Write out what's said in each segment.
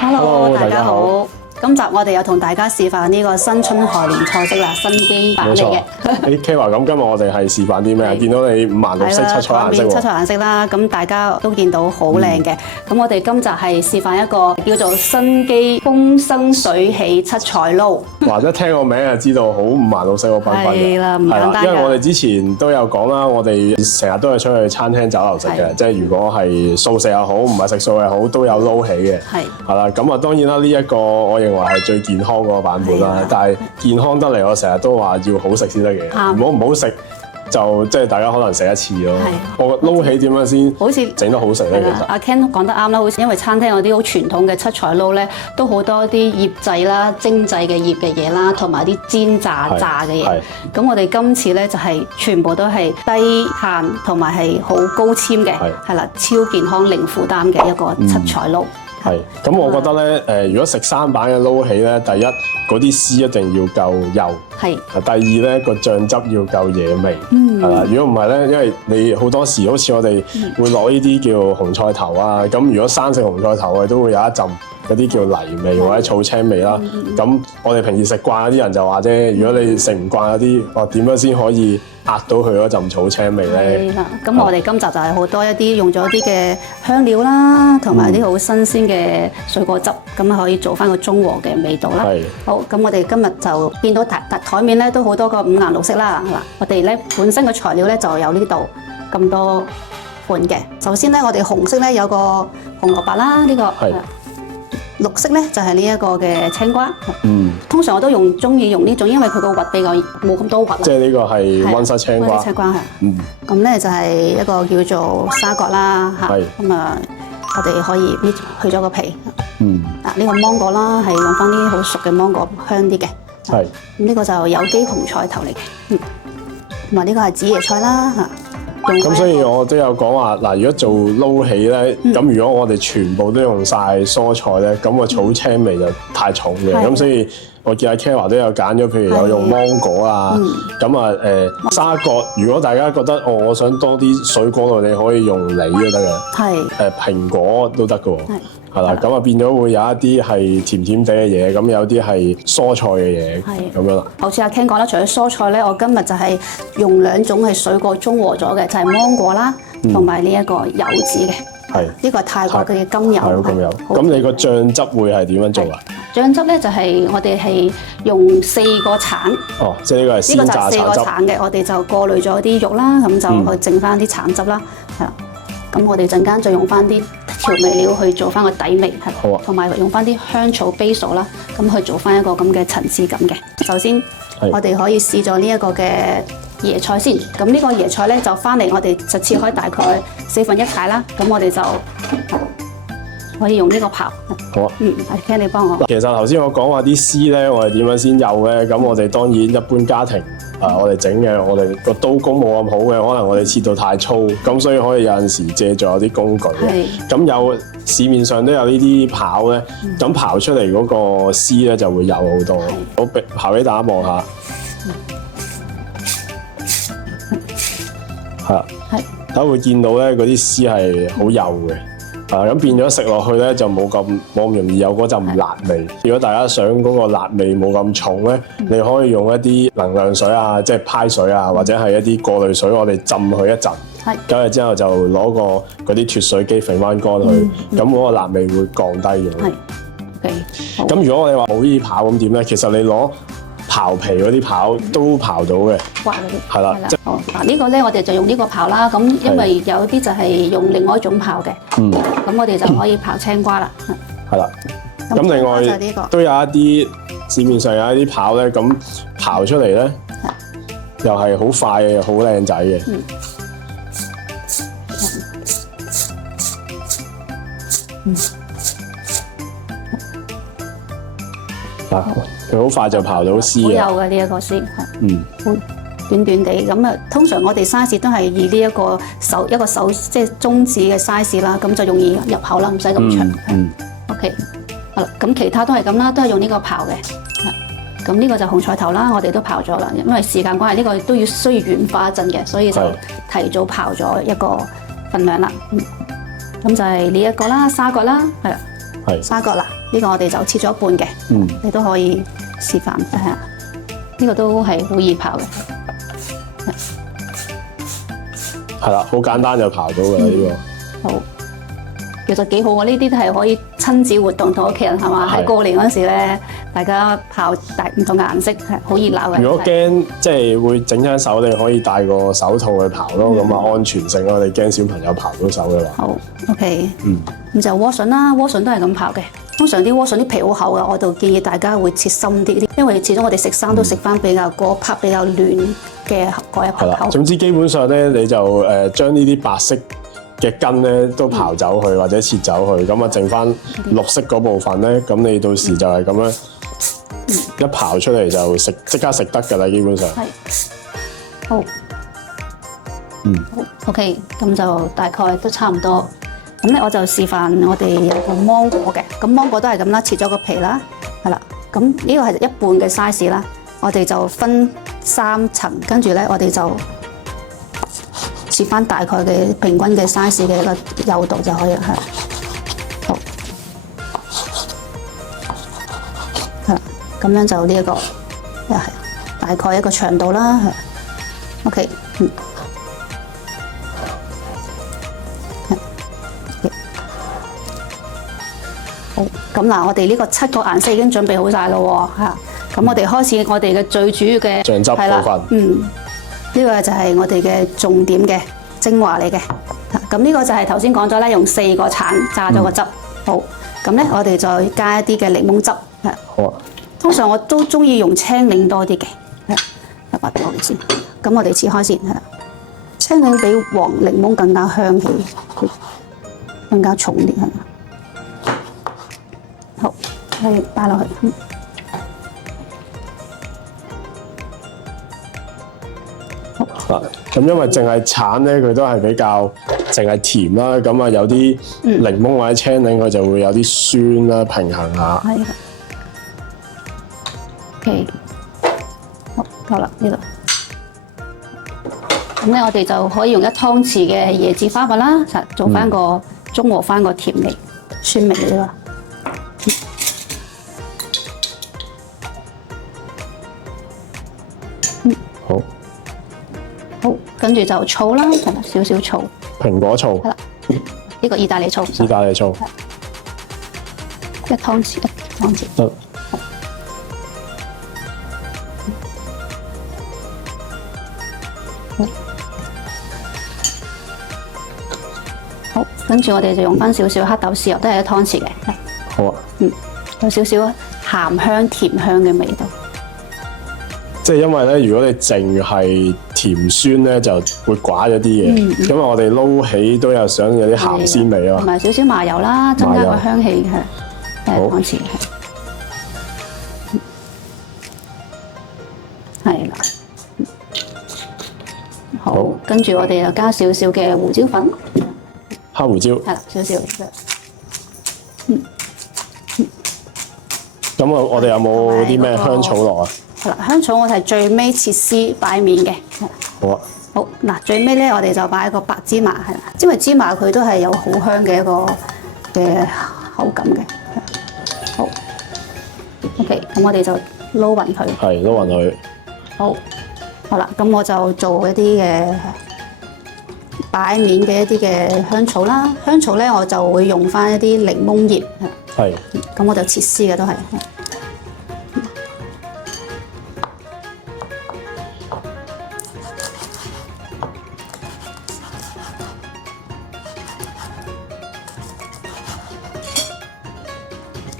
Hello，大家好。今集我哋又同大家示範呢個新春賀年菜式啦，新機版嚟嘅。K 華咁，今日我哋係示範啲咩？見到你五顏六色、七彩顏色喎。七彩顏色啦，咁大家都見到好靚嘅。咁我哋今集係示範一個叫做新機風生水起七彩撈。或者聽個名就知道好五顏六色、好繽紛嘅。係啦，唔簡單㗎。因為我哋之前都有講啦，我哋成日都係出去餐廳酒樓食嘅，即係如果係素食又好，唔係食素又好，都有撈起嘅。係啦，咁啊當然啦，呢一個我認為係最健康嗰個版本啦。但係健康得嚟，我成日都話要好食先得嘅。如果唔好食，就即係大家可能食一次咯。我撈起點樣先好似整得好食咧？其實阿 Ken 講得啱啦，好似因為餐廳嗰啲好傳統嘅七彩撈咧，都好多啲醃製啦、精製嘅醃嘅嘢啦，同埋啲煎炸嘅嘢。咁我哋今次咧就係全部都係低碳同埋係好高纖嘅，係啦，超健康零負擔嘅一個七彩撈。係，咁我覺得咧，如果食生版嘅撈起咧，第一嗰啲絲一定要夠幼，係。第二咧個醬汁要夠野味，係啦。如果唔係咧，因為你好多時好似我哋會落呢啲叫紅菜頭啊，咁如果生食紅菜頭嘅都會有一陣嗰啲叫泥味或者草青味啦。咁我哋平時食慣嗰啲人就話啫，如果你食唔慣嗰啲，點樣先可以壓到佢嗰陣草青味咧？係啦，咁我哋今集就係好多一啲用咗啲嘅香料啦，同埋啲好新鮮嘅水果汁，咁可以做翻個中和嘅味道啦。好，咁我哋今日就見到台面咧都好多個五顏六色啦。嗱，我哋咧本身嘅材料咧就有呢度咁多款嘅。首先咧，我哋紅色咧有個紅蘿蔔啦，呢個。綠色咧就係呢一個嘅青瓜，通常我都中意用呢種，因為佢個核比較冇咁多核。即係呢個係溫室青瓜。溫室青瓜係。咁咧就係一個叫做沙葛啦，嚇。咁啊，我哋可以搣去咗個皮。呢個芒果啦，係用翻啲好熟嘅芒果，香啲嘅。係。咁呢個就有機紅菜頭嚟嘅。同埋呢個係紫椰菜啦，嚇。咁所以我都有講話嗱，如果做撈起咧，咁如果我哋全部都用晒蔬菜咧，咁個草青味就太重嘅。咁所以我見阿 K 華都有揀咗，譬如有用芒果啊，咁啊沙葛。如果大家覺得我想多啲水果類，你可以用梨都得嘅，蘋果都得嘅喎。係啦，咁啊變咗會有一啲係甜甜地嘅嘢，咁有啲係蔬菜嘅嘢，咁樣啦。好似阿 Ken 講啦，除咗蔬菜咧，我今日就係用兩種係水果中和咗嘅，就係芒果啦，同埋呢一個柚子嘅。係，呢個係泰國嘅金柚。係金柚。咁你個醬汁會係點樣做啊？醬汁咧就係我哋係用4個橙。哦，即係呢個係鮮榨橙汁。呢個就4個橙嘅，我哋就過濾咗啲肉啦，咁就去整翻啲橙汁啦，係啦。咁我哋陣間再用翻啲調味料去做翻個底味，係，同埋用翻啲香草 basil 啦，咁去做翻一個咁嘅層次感嘅。首先，我哋可以試咗呢一個嘅椰菜先。咁呢個椰菜咧就翻嚟，我哋就切開大概1/4塊啦。咁我哋就可以用呢個刨。好啊。阿 Ken 你幫我。其實頭先我講話啲絲咧，我哋點樣先幼咧？咁我哋當然一般家庭。我哋整嘅，我哋個刀工冇咁好嘅，可能我哋切到太粗，咁所以可以有陣時借助有啲工具嘅。咁有市面上都有呢啲刨咧，咁刨出嚟嗰個絲咧就會幼好多。我刨俾大家望下，係啦，大家會見到咧嗰啲絲係好幼嘅。咁變咗食落去咧就冇咁容易有嗰陣辣味。如果大家想嗰個辣味冇咁重咧，你可以用一啲能量水啊，即係派水啊，或者係一啲過濾水，我哋浸佢一陣。咁之後就攞個嗰啲脫水機揈翻乾佢，咁嗰個辣味會降低咗。咁如果我哋話冇呢啲刨咁點咧？其實你攞刨皮嗰啲刨都刨到嘅，係啦。嗱呢個咧，我哋就用呢個刨啦。咁因為有啲就係用另外一種刨嘅，咁我哋就可以刨青瓜啦。係啦。咁另外都有一啲市面上有一啲刨咧，咁刨出嚟咧又係好快嘅，好靚仔嘅。佢好快就刨到絲嘅，好幼嘅呢一個絲，好短短地咁啊。通常我哋 size 都係以呢一個手即係中指嘅 size 啦，咁就容易入口啦，唔使咁長。OK， 好啦，咁其他都係咁啦，都係用呢個刨嘅。咁呢個就紅菜頭啦，我哋都刨咗啦，因為時間關係，呢個都需要軟化一陣嘅，所以就提早刨咗一個份量啦。咁就係呢一個啦，沙葛啦，係啦，沙葛啦，呢個我哋就切咗一半嘅，你都可以示範睇下，呢個都係好易刨嘅，係啦，好簡單就刨到㗎啦呢個。好，其實幾好喎，呢啲都係可以親子活動同屋企人係嘛？喺過年嗰陣時咧，大家刨唔同嘅顏色係好熱鬧嘅。如果驚即係會整親手，你可以戴個手套去刨咯，咁啊安全性咯。你驚小朋友刨到手嘅話。好 ，OK，咁就萵筍啦，萵筍都係咁刨嘅。通常啲萵筍啲皮好厚嘅，我就建議大家會切深啲，因為始終我哋食生都食翻比較嗰 part 比較嫩嘅嗰一 part 口。總之基本上咧，你就將呢啲白色嘅根咧都刨走去或者切走去，咁啊剩翻綠色嗰部分咧，咁你到時就係咁樣一刨出嚟就即刻食得㗎啦，基本上。係。好。好。OK， 咁就大概都差唔多。咁咧我就示範我哋有個芒果嘅，咁芒果都係咁啦，切咗個皮啦，係啦。咁呢個係一半嘅 size 啦，我哋就分3層，跟住咧我哋就切翻大概嘅平均嘅 size 嘅一個幼度就可以啦，係。好，係啦，咁樣就呢一個又係大概一個長度啦，係。OK， 好，咁嗱，我哋呢個7個顏色已經準備好晒咯喎，嚇。咁我哋開始我哋嘅最主要嘅醬汁部分。呢個就係我哋嘅重點嘅精華嚟嘅。咁呢個就係頭先講咗啦，用4個橙榨咗個汁。好，咁咧我哋再加一啲嘅檸檬汁。好啊。通常我都中意用青檸多啲嘅。係，擺俾我哋先。咁我哋切開先。係啦。青檸比黃檸檬更加香氣，更加重啲係。好，可以擺落去。嗱，咁因為淨係橙咧，佢都係比較淨係甜啦，咁啊有啲檸檬或者青檸，佢就會有啲酸啦，平衡下。係。OK， 好，夠啦呢度。咁咧，我哋就可以用1湯匙嘅椰子花蜜啦，做翻個中和翻個甜味、酸味呢個。好。好，跟住就醋啦，係咪少少醋？蘋果醋。係啦，呢個意大利醋。意大利醋。1湯匙，1湯匙。得。好，跟住我哋就用翻少少黑豆豉油，都係1湯匙嘅。好啊。有少少鹹香甜香嘅味道。即係因為咧，如果你淨係甜酸咧，就會寡咗啲嘢。因為我哋撈起都有想有啲鹹鮮味啊嘛。同埋少少麻油啦，增加個香氣係。好。開始係啦。好，跟住我哋又加少少嘅胡椒粉。黑胡椒。係啦，少少。咁我哋有冇啲咩香草落啊？係啦，香草我係最尾切絲擺面嘅。好啊。好嗱，最尾咧我哋就擺一個白芝麻，係啦，因為芝麻佢都係有好香嘅一個嘅口感嘅。好。OK， 咁我哋就撈勻佢。係，撈勻佢。好。好啦，咁我就做一啲嘅擺面嘅一啲嘅香草啦。香草咧我就會用翻一啲檸檬葉。係。咁我就切絲嘅都係。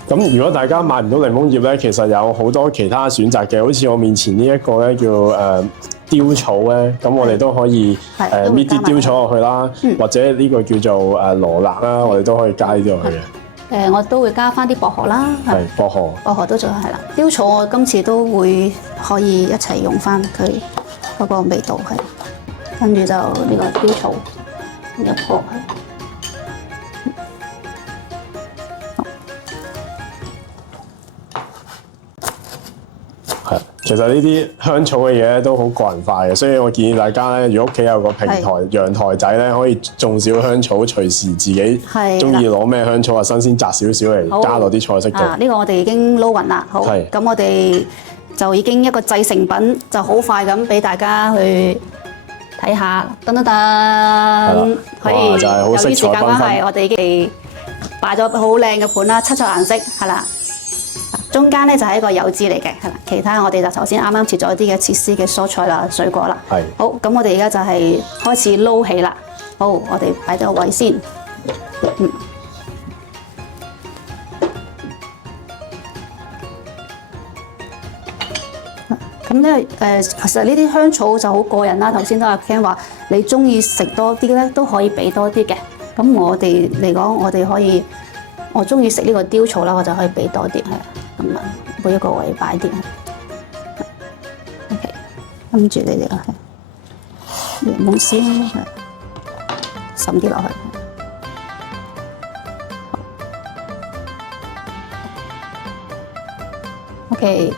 咁如果大家買唔到檸檬葉咧，其實有好多其他選擇嘅，好似我面前呢一個咧叫雕草咧，咁我哋都可以搣啲雕草落去啦，或者呢個叫做羅勒啦，我哋都可以加呢啲落去嘅。我都會加翻啲薄荷啦，係薄荷，薄荷都仲係啦。雕草我今次都會可以一齊用翻佢嗰個味道係，跟住就呢個雕草一個。係。其實呢啲香草嘅嘢咧都好個人化嘅，所以我建議大家咧，如果屋企有個平台陽台仔咧，可以種少香草，隨時自己中意攞咩香草啊，新鮮摘少少嚟加落啲菜式度。呢個我哋已經撈勻啦，好，咁我哋就已經一個製成品，就好快咁俾大家去睇下，噔噔噔，可以就係好色彩繽紛。由於時間關係，我哋已經擺咗好靚嘅盤啦，七彩顏色係啦。中間咧就係一個柚子嚟嘅，係啦。其他我哋就頭先啱啱切咗一啲嘅切絲嘅蔬菜啦、水果啦。係。好，咁我哋而家就係開始撈起啦。好，我哋擺咗個位先。咁咧其實呢啲香草就好個人啦。頭先都阿 Ken 話，你中意食多啲咧，都可以俾多啲嘅。咁我哋嚟講，我哋可以，我中意食呢個雕草啦，我就可以俾多啲係。咁啊，每一個位擺啲，OK， 跟住你哋啦，檸檬絲係滲啲落去，好 OK，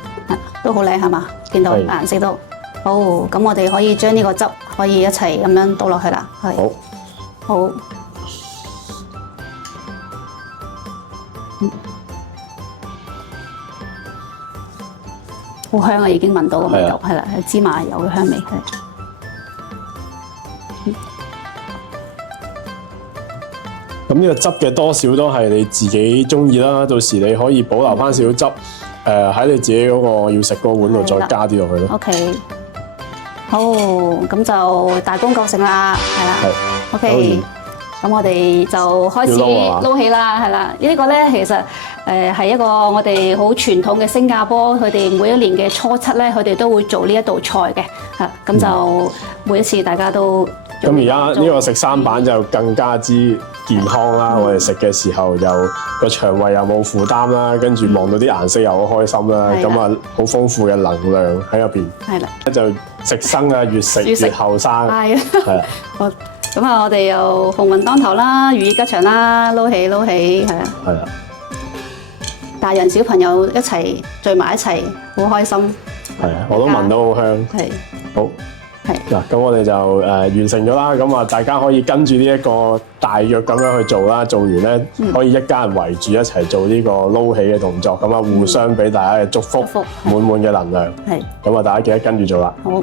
都好靚係嘛？見到顏色都好，咁我哋可以將呢個汁可以一齊咁樣倒落去啦，係，好。好香啊！已經聞到個味道，係啦，係芝麻油嘅香味，係。咁呢個汁嘅多少都係你自己中意啦。到時你可以保留翻少少汁，喺你自己嗰個要食嗰個碗度再加啲落去咯。OK， 好，咁就大功告成啦，係啦。OK。咁我哋就開始撈起啦，係啦。呢個咧其實係一個我哋好傳統嘅新加坡，佢哋每一年嘅初七咧，佢哋都會做呢一道菜嘅，係。咁就每一次大家都咁而家呢個食三板就更加之健康啦。我哋食嘅時候又個腸胃又冇負擔啦，跟住望到啲顏色又好開心啦，咁啊好豐富嘅能量喺入邊。係啦，就食生啊，越食越後生。係啊，係啊。咁啊，我哋又鴻運當頭啦，如意吉祥啦，撈起，係啊。係啊。大人小朋友一齊聚埋一齊，好開心。係啊，我都聞到好香。係。好。係。嗱，咁我哋就完成咗啦。咁啊，大家可以跟住呢一個大約咁樣去做啦。做完咧，可以一家人圍住一齊做呢個撈起嘅動作。咁啊，互相俾大家嘅祝福，滿滿嘅能量。係。咁啊，大家記得跟住做啦。好。